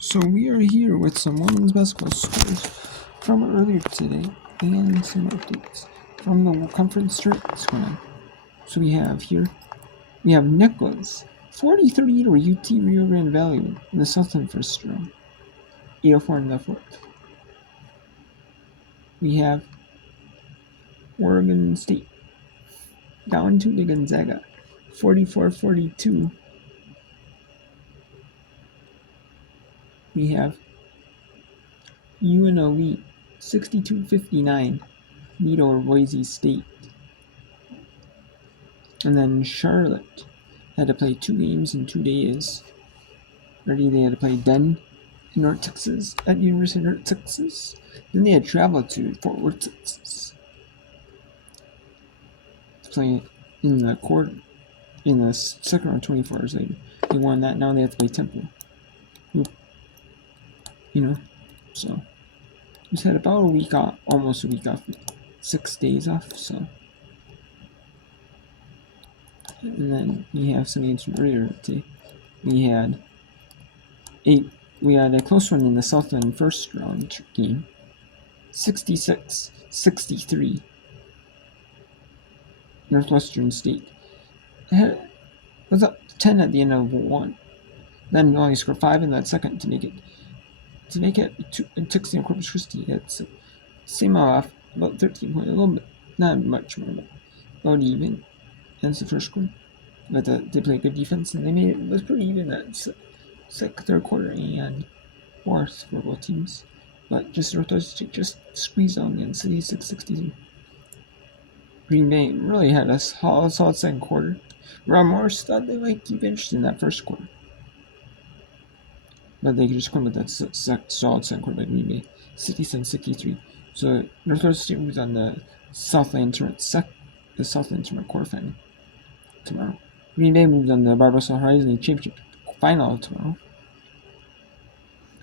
So we are here with some women's basketball scores from earlier today and some updates from the conference tournaments going on. So we have Nicholas, 40-38 over UT Rio Grande Valley in the Southland first round, 804 in the fourth. We have Oregon State down to the Gonzaga, 44-42. We have UNLV, 62-59, lead over Boise State. And then Charlotte had to play 2 games in 2 days. Already they had to play Den in North Texas at University of North Texas. Then they had traveled to Fort Worth, Texas to play in the second round 24 hours later. They won that. Now they have to play Temple. So just had about a week off, almost a week off, 6 days off. So, and then we have some games from earlier today. We had a close one in the Southland first round game, 66-63. Northwestern State was up 10 at the end of 1. Then only scored 5 in that second to make it. It took Sam Corpus Christi. It's same off about 13 points, a little bit, not much more, but about even. That's the first one. But they played good defense and it was pretty even that third quarter and fourth for both teams. But just Northwestern just squeezed on the end, 66-63. Green Bay really had a solid second quarter. Ron Morris thought they might keep interested in that first quarter. But they just come with that solid second quarter by Green Bay, 67-63. So Northwestern moves on the Southland tournament quarterfinal tomorrow. Green Bay moves on the Barbasol Horizon League Championship final tomorrow.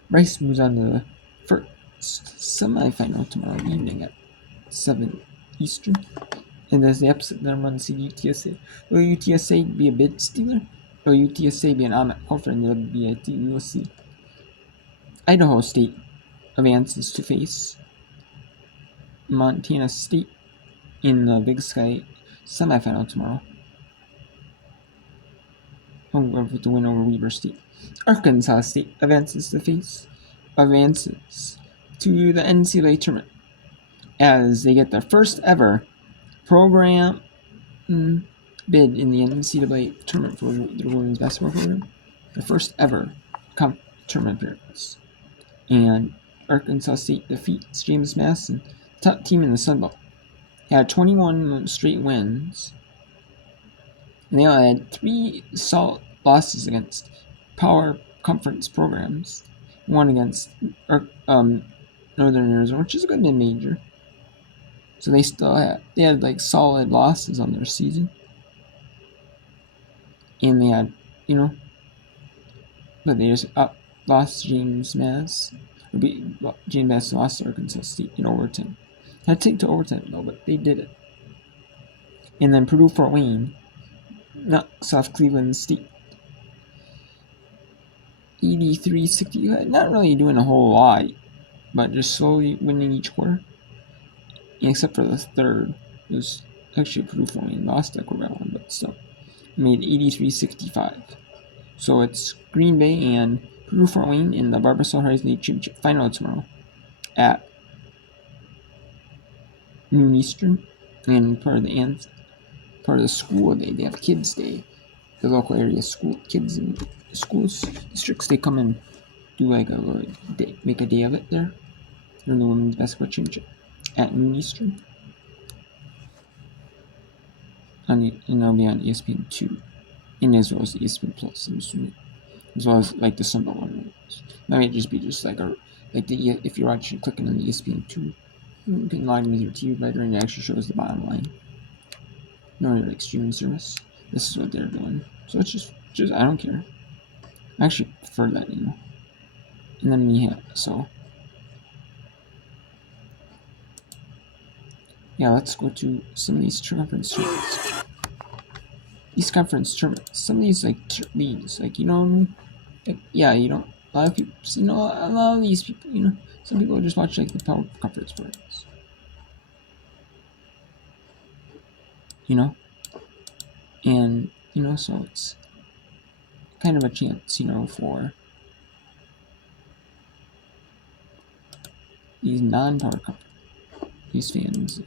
Rice moves on to the first semifinal tomorrow evening at 7 Eastern. And there's the upset number 1 seed UTSA. Will UTSA be a bid stealer? Will UTSA be an automatic qualifier in the WBIT? We will see. Idaho State advances to face Montana State in the Big Sky semifinal tomorrow. With the win over Weber State. Arkansas State advances to the NCAA tournament as they get their first ever program bid in the NCAA tournament for the women's basketball program. The first ever tournament appearance. And Arkansas State defeats James Madison, top team in the Sun Belt. They had 21 straight wins. And they only had 3 solid losses against power conference programs. One against Northern Arizona, which is a good mid-major. So they had like solid losses on their season. And they had, but they just lost James Madison. James Madison lost to Arkansas State in overtime. Had to take to overtime though, but they did it. And then Purdue Fort Wayne knocks off Cleveland State, 83-60. Not really doing a whole lot, but just slowly winning each quarter. Except for the third, it was actually Purdue Fort Wayne lost that quarter by 1, but still made 83-65. So it's Green Bay and Purdue Fort Wayne in the Barbasol Horizon League Championship final tomorrow at noon Eastern. And part of the school day, they have Kids Day. The local area school kids in schools districts, they come and do like a day, make a day of it there in the women's basketball championship at noon Eastern. And it'll be on ESPN 2, and as well as ESPN Plus, I'm assuming, as well as like the Sunday one. That might just be if you're actually clicking on the ESPN 2, you can log in with your TV provider and it actually shows the bottom line. Like streaming service. This is what they're doing. So it's just I don't care. I actually prefer that, And then let's go to some of these conference tournaments. These conference tournaments, some of these leagues, you don't a lot of people, a lot of these people, some people just watch like the power conference programs. And so it's kind of a chance, for these non-power conference, these fans who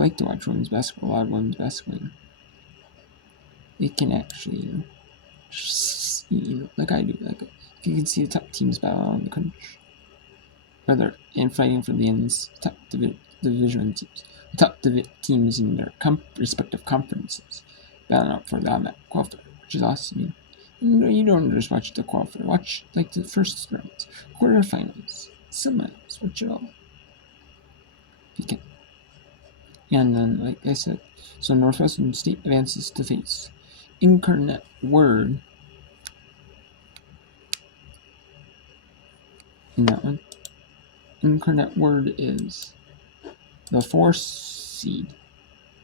like to watch women's basketball, a lot of women's basketball, they can actually, like I do, like if you can see the top teams battle around the country, whether in fighting for the top division teams, top teams in their respective conferences, battling out for the automatic qualifier, which is awesome. You don't just watch the qualifier, watch like the first rounds, quarterfinals, semis, watch it all. If you can. And then, like I said, so Northwestern State advances to face Incarnate Word in that one. Incarnate Word is the 4th seed.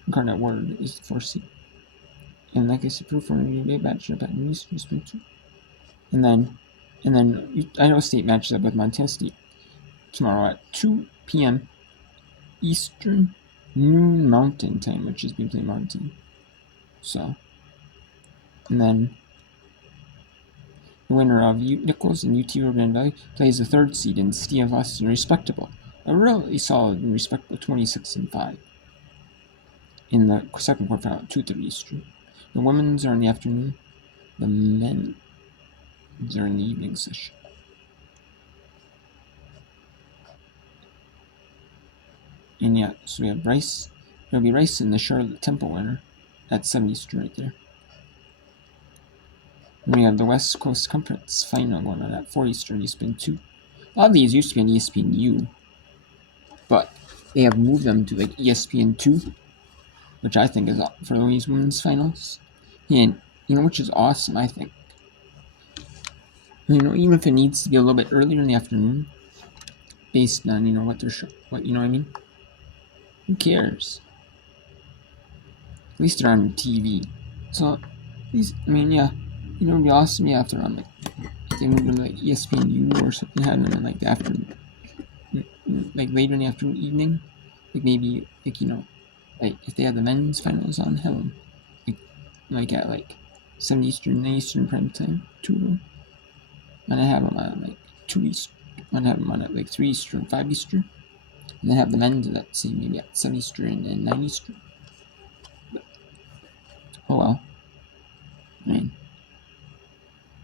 Incarnate Word is the 4th seed. And like I said, proof for a day matchup at Eastern Spin 2. And then Idaho State matches up with Montana State tomorrow at 2 p.m. Eastern, noon Mountain Time, which is being played Mountain. So, and then the winner of Nichols and UT Urban Valley plays the 3rd seed in Steve Austin, respectable. A really solid and respectable 26-5 in the second quarterfinal at 2:30 Eastern. The women's are in the afternoon. The men's are in the evening session. And yeah, so we have Rice. It'll be Rice and the Charlotte Temple winner at 7 Eastern right there. And we have the West Coast Conference final going on at 4 Eastern, ESPN 2. A lot of these used to be on ESPN U, but they have moved them to like ESPN 2, which I think is for these women's finals. And, which is awesome, I think. Even if it needs to be a little bit earlier in the afternoon, based on, what they're what, I mean? Who cares? At least they're on TV. So, at least, yeah, it would be awesome, if they're on, if they moved them to, ESPN U or something, had them in, the afternoon, later in the afternoon, evening, maybe, if they had the men's finals on, have them, at, 7 Eastern, 9 Eastern prime time, 2 of them. And I have them on, 2 Eastern. And have them on at, 3 Eastern, 5 Eastern. And then have the men's at, say, maybe at 7 Eastern and 9 Eastern. But, oh well.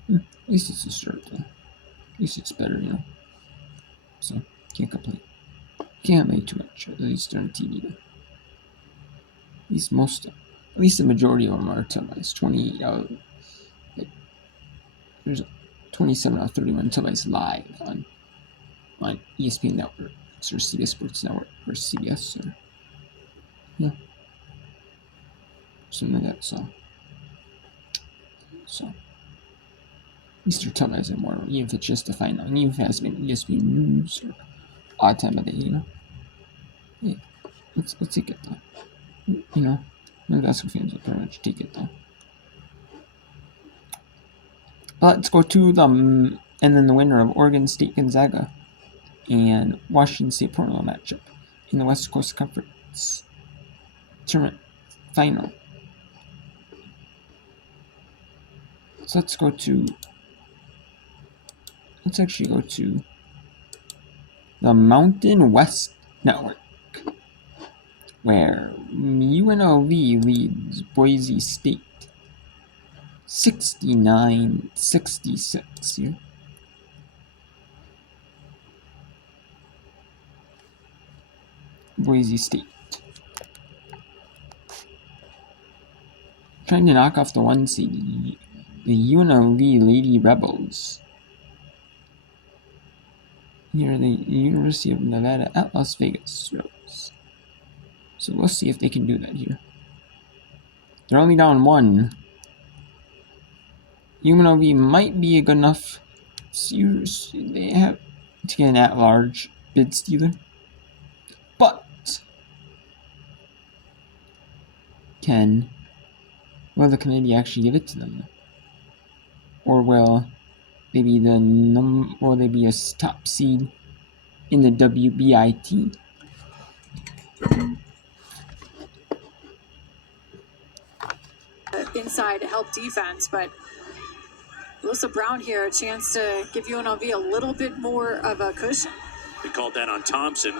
At least it's a start, though. At least it's better, So, can't complain. Can't make too much, at least on TV, though. At least the majority of them are televised. 28 out of, there's 27 out of 31 televised live on ESPN Network or CBS Sports Network or CBS or something like that. So at least they're televising more, even if it's just a final, and even if it has been ESPN News or odd time of day, Yeah, let's take it though. My basketball fans will pretty much take it though. But let's go to and then the winner of Oregon State Gonzaga and Washington State Portland matchup in the West Coast Conference tournament final. So let's actually go to the Mountain West Network, where UNLV leads Boise State 69-66 here. Boise State trying to knock off the 1 seed, the UNLV Lady Rebels. Here are the University of Nevada at Las Vegas Rebels. So we'll see if they can do that here. They're only down 1. UNLV might be a good enough. They have to get an at-large bid stealer, but will the committee actually give it to them, or will they be they be a top seed in the WBIT. Inside help defense, but Alyssa Brown here, a chance to give UNLV a little bit more of a cushion. They called that on Thompson.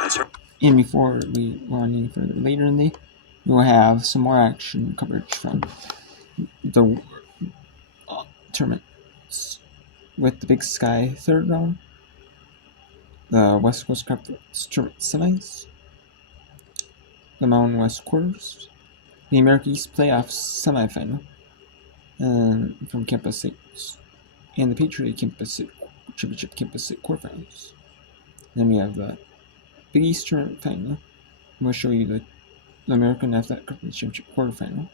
That's her. And before we go on any further, later in the day, we'll have some more action coverage from the tournaments with the Big Sky third round, the West Coast Conference tournament semis, the Mountain West quarters, the America East playoffs semifinal from Campus 6, and the Patriot Campus 6 Championship Campus 6 quarterfinals. Then we have the Big East tournament final. We'll show you the American Athletic Conference Championship quarterfinal,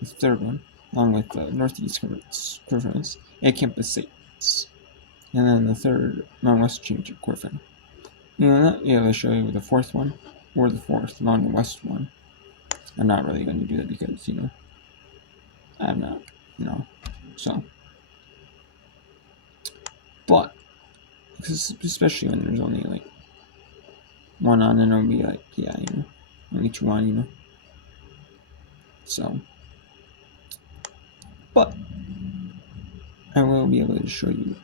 the third one, along with the Northeast Conference quarterfinals at Campus 6, and then the third Mountain West Championship quarterfinal. And then I'll be able to show you the fourth one, or the fourth Mountain West one. I'm not really going to do that because, I'm not, so. But, especially when there's only, like, one on, then it'll be like, only two on, So. But, I will be able to show you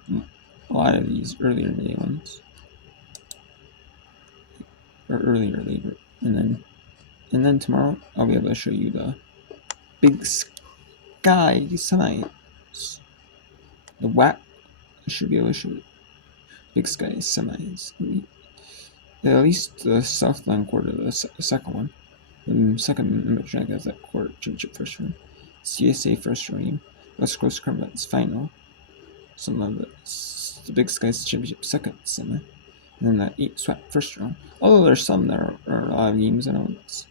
a lot of these earlier in the day ones. Or earlier, later. And then tomorrow, I'll be able to show you the Big Sky semis. The WAC, I should be able to show you Big Sky semis. At least the Southland quarter, the second one. The second American Athletic quarter championship first round. CSA first round. West Coast Conference final. Some of the Big Sky's championship second semi. And then the 8 SWAT first round. Although there's some that are a lot of games, I know it's.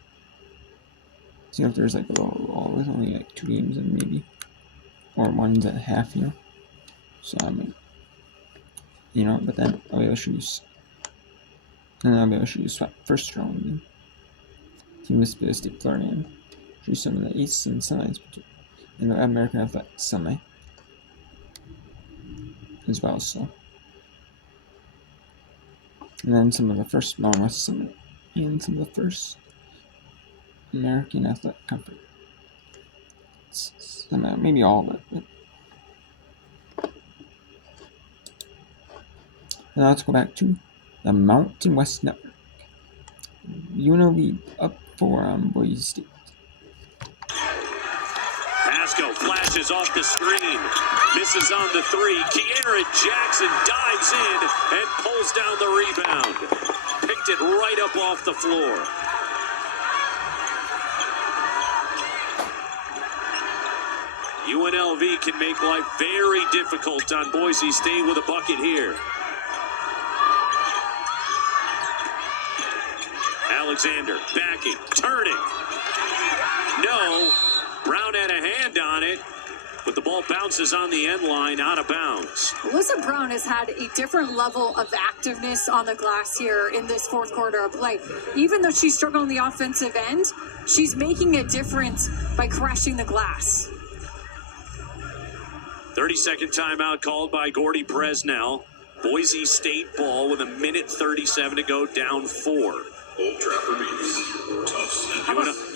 See if there's like with only like 2 games and maybe, or one's at half, So I mean, but then I'll be able to show you, and I'll be able to show you SWAT first round. Team Mississippi State Florida, and show you some of the East and semis, and the American Athletic semi as well. So, and then some of the first Mountain West semi, and some of the first American Athletic Conference. Maybe all of it. But. Now let's go back to the Mountain West Network. UNLV up for Boise State. Pasco flashes off the screen, misses on the 3. Kiera Jackson dives in and pulls down the rebound. Picked it right up off the floor. UNLV can make life very difficult on Boise State with a bucket here. Alexander backing, turning. No. Brown had a hand on it, but the ball bounces on the end line out of bounds. Alyssa Brown has had a different level of activeness on the glass here in this fourth quarter of play. Even though she's struggling on the offensive end, she's making a difference by crashing the glass. 30-second timeout called by Gordy Presnell. Boise State ball with 1:37 to go, down 4. Old Trafford East.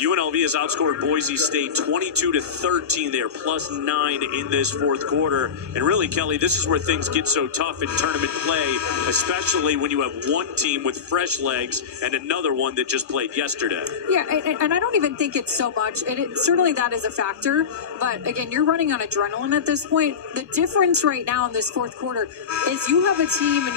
UNLV has outscored Boise State 22-13. They are +9 in this fourth quarter. And really, Kelly, this is where things get so tough in tournament play, especially when you have one team with fresh legs and another one that just played yesterday. Yeah, and I don't even think it's so much. Certainly that is a factor. But again, you're running on adrenaline at this point. The difference right now in this fourth quarter is you have a team and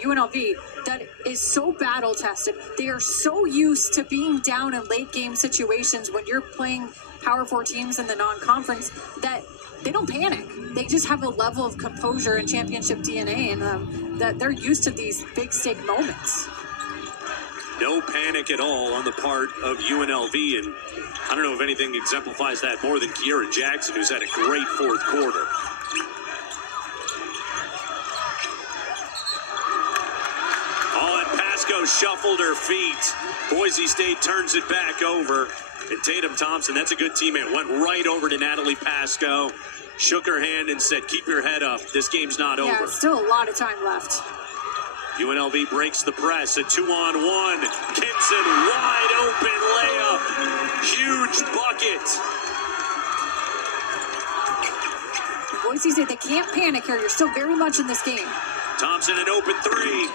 UNLV that is so battle tested. They are so used to being down in late game situations when you're playing Power 4 teams in the non-conference that they don't panic. They just have a level of composure and championship DNA in them that they're used to these big stake moments. No panic at all on the part of UNLV, and I don't know if anything exemplifies that more than Kiera Jackson, who's had a great fourth quarter. Shuffled her feet. Boise State turns it back over. And Tatum Thompson, that's a good teammate, went right over to Natalie Pasco. shook her hand and said, keep your head up. This game's not Yeah, over. still a lot of time left. UNLV breaks the press, a 2-on-1. Kinson, wide open layup. Huge bucket. Boise State, they can't panic here. You're still very much in this game. Thompson, an open three.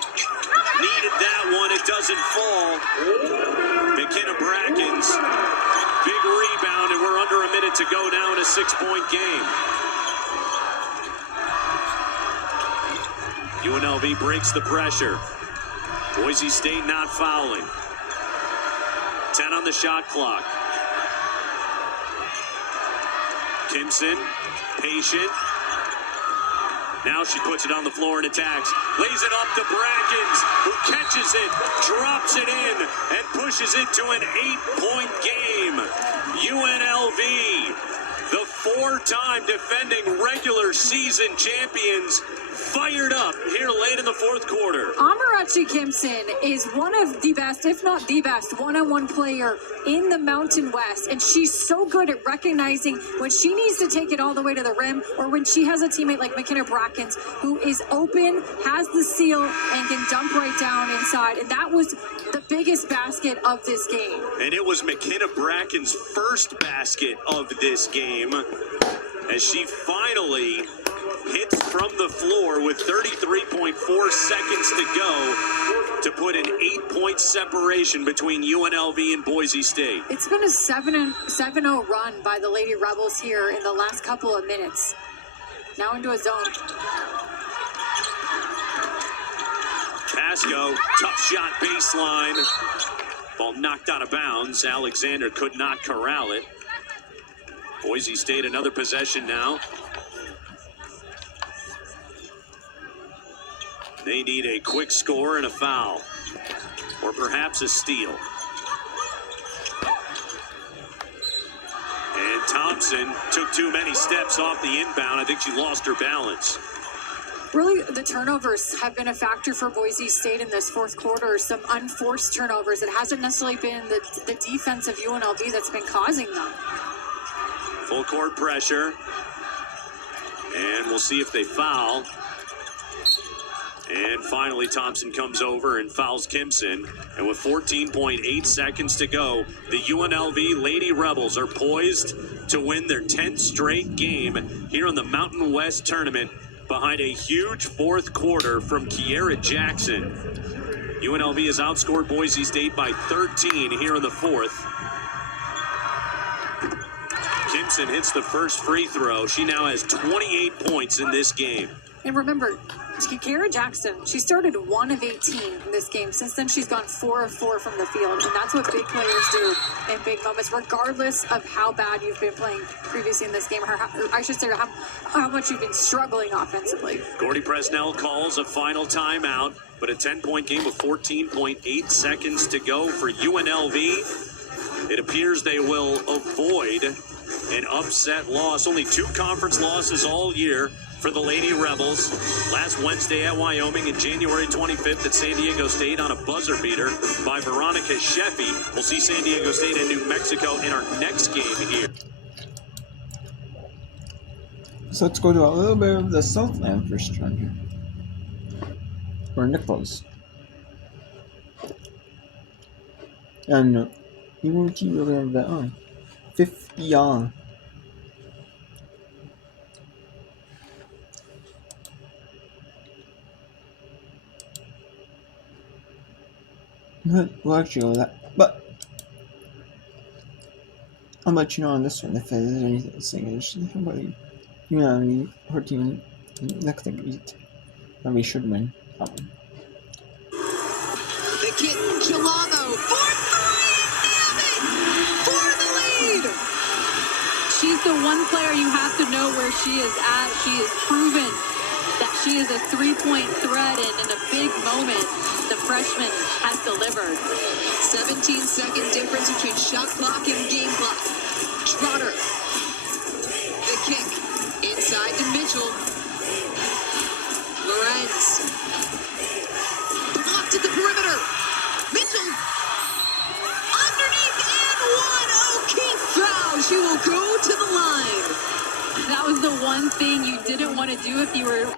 Needed that one. It doesn't fall. McKenna Brackens, big rebound, and we're under a minute to go now in a 6-point game. UNLV breaks the pressure. Boise State not fouling. 10 on the shot clock. Kimson, patient. Now she puts it on the floor and attacks. Lays it up to Brackens, who catches it, drops it in, and pushes it to an 8-point game. UNLV, the 4-time defending regular season champions, fired up here late in the fourth quarter. Amarachi Kimson is one of the best, if not the best, one-on-one player in the Mountain West. And she's so good at recognizing when she needs to take it all the way to the rim, or when she has a teammate like McKenna Brackens, who is open, has the seal, and can dump right down inside. And that was the biggest basket of this game. And it was McKenna Bracken's first basket of this game, as she finally hits from the floor with 33.4 seconds to go to put an 8-point separation between UNLV and Boise State. It's been a 7-0 run by the Lady Rebels here in the last couple of minutes. Now into a zone. Pasco, tough shot baseline. Ball knocked out of bounds. Alexander could not corral it. Boise State another possession now. They need a quick score and a foul, or perhaps a steal. And Thompson took too many steps off the inbound. I think she lost her balance. Really, the turnovers have been a factor for Boise State in this fourth quarter. Some unforced turnovers. It hasn't necessarily been the defense of UNLV that's been causing them. Full court pressure. And we'll see if they foul. And finally, Thompson comes over and fouls Kimson. And with 14.8 seconds to go, the UNLV Lady Rebels are poised to win their 10th straight game here in the Mountain West Tournament behind a huge fourth quarter from Kiera Jackson. UNLV has outscored Boise State by 13 here in the fourth. Kimson hits the first free throw. She now has 28 points in this game. And remember, Kiera Jackson, she started 1 of 18 in this game. Since then, she's gone 4 of 4 from the field. And that's what big players do in big moments, regardless of how bad you've been playing previously in this game, or I should say how much you've been struggling offensively. Gordy Presnell calls a final timeout, but a 10-point game with 14.8 seconds to go for UNLV. It appears they will avoid an upset loss. Only 2 conference losses all year for the Lady Rebels. Last Wednesday at Wyoming and January 25th at San Diego State on a buzzer beater by Veronica Sheffy. We'll see San Diego State and New Mexico in our next game here. So let's go to a little bit of the Southland first round here. Or Nichols. And UNT we're going to bet on 50 on. We'll actually go with that, but I'll let you know on this one if there's anything. How about you know, her team next thing beat, and we should win that one. The kitten Gelamo for 3, for the lead. She's the one player you have to know where she is at. She has proven that she is a 3-point threat, and in a big moment, the freshman has delivered. 17-second difference between shot clock and game clock. Trotter. The kick. Inside to Mitchell. Lorenz. Blocked at the perimeter. Mitchell. Underneath and one. O'Keefe foul. She will go to the line. That was the one want to do if you were